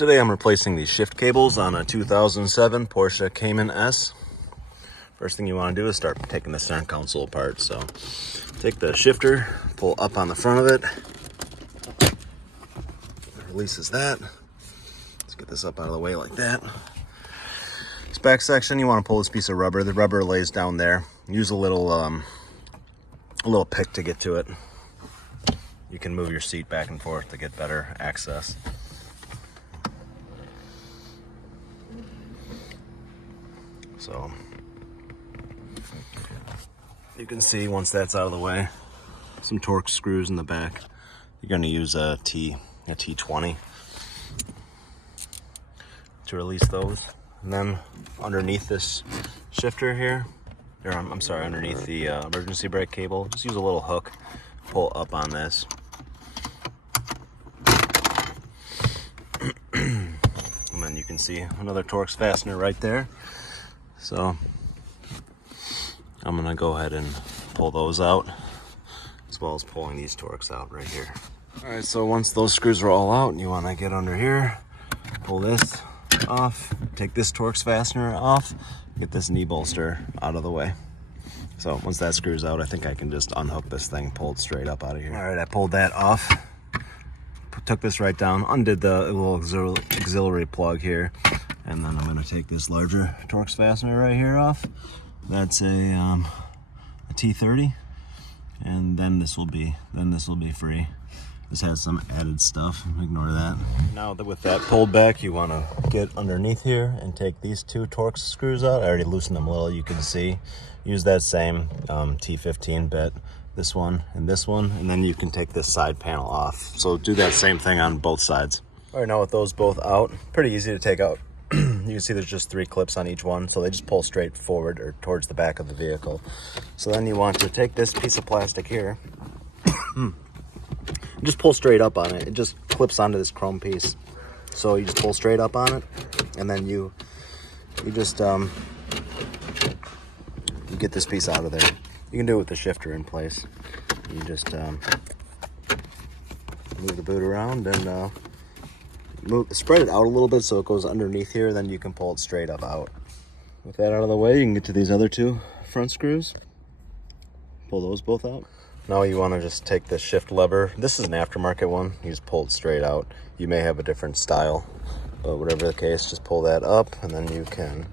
Today I'm replacing the shift cables on a 2007 Porsche Cayman S. First thing you want to do is start taking the center console apart. So take the shifter, pull up on the front of it. Releases that. Let's get this up out of the way like that. This back section, you want to pull this piece of rubber. The rubber lays down there. Use a little pick to get to it. You can move your seat back and forth to get better access. So you can see once that's out of the way, some Torx screws in the back. You're going to use a T20 to release those. And then underneath this shifter here, or I'm sorry, underneath the emergency brake cable, just use a little hook, pull up on this. And then you can see another Torx fastener right there. So I'm gonna go ahead and pull those out, as well as pulling these Torx out right here. All right, so once those screws are all out, you wanna get under here, pull this off, take this Torx fastener off, get this knee bolster out of the way. So once that screws out, I think I can just unhook this thing, pull it straight up out of here. All right, I pulled that off, took this right down, undid the little auxiliary plug here. And then I'm going to take this larger Torx fastener right here off. That's a T30, and then this will be free. This has some added stuff. Ignore that. Now that with that pulled back, you want to get underneath here and take these two Torx screws out. I already loosened them a little. You can see. Use that same T15 bit. This one, and then you can take this side panel off. So do that same thing on both sides. All right, now with those both out, pretty easy to take out. You can see there's just 3 clips on each one, so they just pull straight forward or towards the back of the vehicle. So then you want to take this piece of plastic here, just pull straight up on it. It just clips onto this chrome piece. So you just pull straight up on it, and then you just you get this piece out of there. You can do it with the shifter in place. You just move the boot around and spread it out a little bit so it goes underneath here, then you can pull it straight up out. With that out of the way, you can get to these other 2 front screws. Pull those both out. Now you want to just take the shift lever. This is an aftermarket one. You just pull it straight out. You may have a different style, but whatever the case, just pull that up, and then you can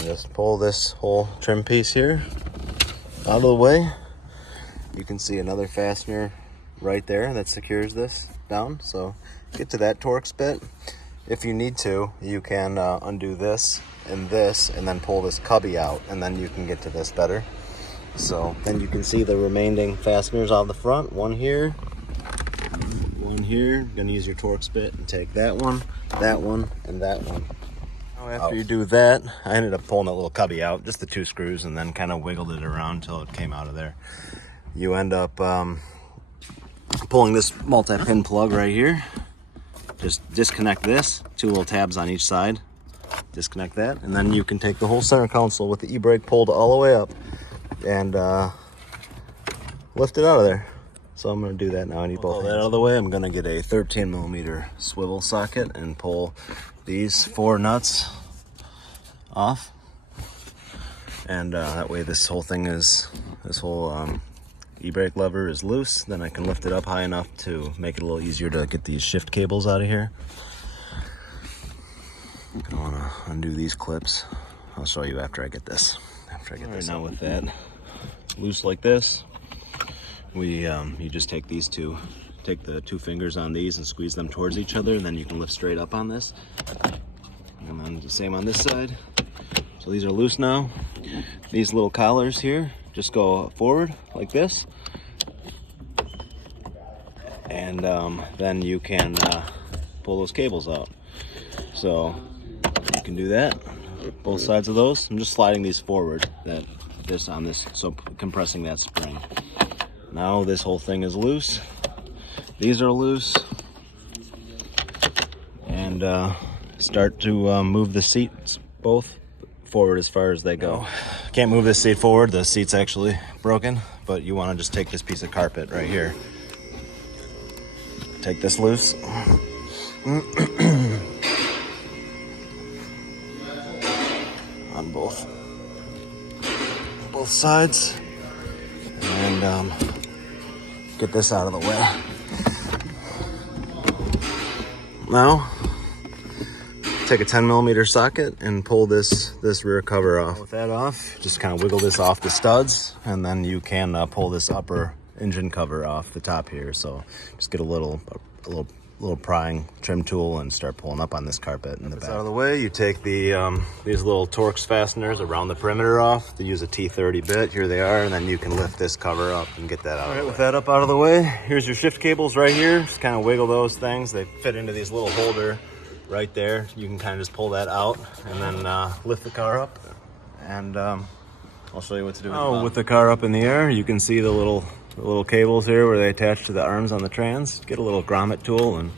just pull this whole trim piece here out of the way. You can see another fastener right there that secures this down. So get to that Torx bit. If you need to, you can undo this, and then pull this cubby out, and then you can get to this better. So then you can see the remaining fasteners on the front. One here, You're gonna use your Torx bit and take that one, and that one. Now after you do that, I ended up pulling that little cubby out, just the 2 screws, and then kind of wiggled it around until it came out of there. You end up pulling this multi-pin plug right here. Just disconnect this, 2 little tabs on each side. Disconnect that, and then you can take the whole center console with the e-brake pulled all the way up and lift it out of there. So I'm going to do that now. I need both hands. That out of the way. I'm going to get a 13mm swivel socket and pull these 4 nuts off. And that way this whole e-brake lever is loose. Then I can lift it up high enough to make it a little easier to get these shift cables out of here. I want to undo these clips. I'll show you after I get this. Now with that loose like this, you just take these two, take the 2 fingers on these and squeeze them towards each other, and then you can lift straight up on this. And then the same on this side. So these are loose now. These little collars here just go forward like this, and then you can pull those cables out. So you can do that, both sides of those. I'm just sliding these forward, so compressing that spring. Now this whole thing is loose. These are loose, and start to move the seats both forward as far as they go. Can't move this seat forward, the seat's actually broken, but you want to just take this piece of carpet right here, take this loose, both sides and get this out of the way. Now, take a 10mm socket and pull this rear cover off. With that off, just kind of wiggle this off the studs, and then you can pull this upper engine cover off the top here. So just get a little prying trim tool and start pulling up on this carpet in the back. Out of the way, you take the these little Torx fasteners around the perimeter off. To use a T30 bit, here they are, and then you can lift this cover up and get that out. All right, with that up out of the way, here's your shift cables right here. Just kind of wiggle those things. They fit into these little holder right there. You can kind of just pull that out and then lift the car up, and I'll show you what to do with the car up in the air. You can see the little cables here where they attach to the arms on the trans. Get a little grommet tool and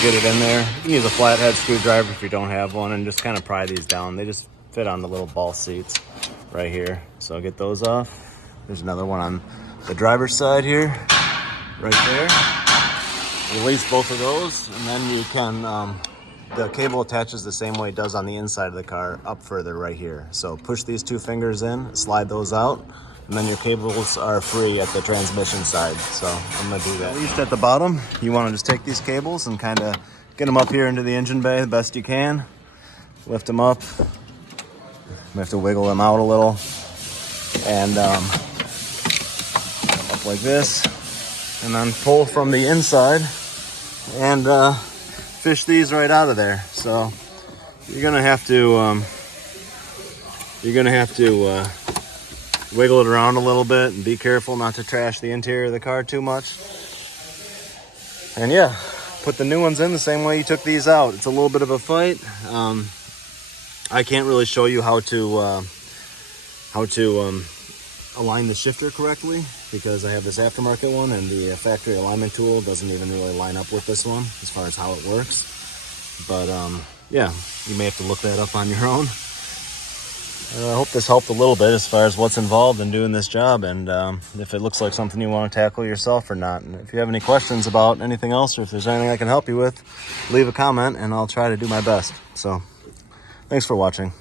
get it in there. You can use a flathead screwdriver if you don't have one, and just kind of pry these down. They just fit on the little ball seats right here. So get those off. There's another one on the driver's side here, right there. Release both of those, and then you can, the cable attaches the same way it does on the inside of the car, up further right here. So push these two fingers in, slide those out, and then your cables are free at the transmission side. So I'm gonna do that. At least at the bottom, you wanna just take these cables and kind of get them up here into the engine bay the best you can. Lift them up. You have to wiggle them out a little. And up like this. And then pull from the inside and fish these right out of there. So you're gonna have to wiggle it around a little bit and be careful not to trash the interior of the car too much. And yeah, put the new ones in the same way you took these out. It's a little bit of a fight. I can't really show you how to align the shifter correctly, because I have this aftermarket one and the factory alignment tool doesn't even really line up with this one as far as how it works. But yeah, you may have to look that up on your own. I hope this helped a little bit as far as what's involved in doing this job, and if it looks like something you want to tackle yourself or not. And if you have any questions about anything else, or if there's anything I can help you with, leave a comment and I'll try to do my best. So thanks for watching.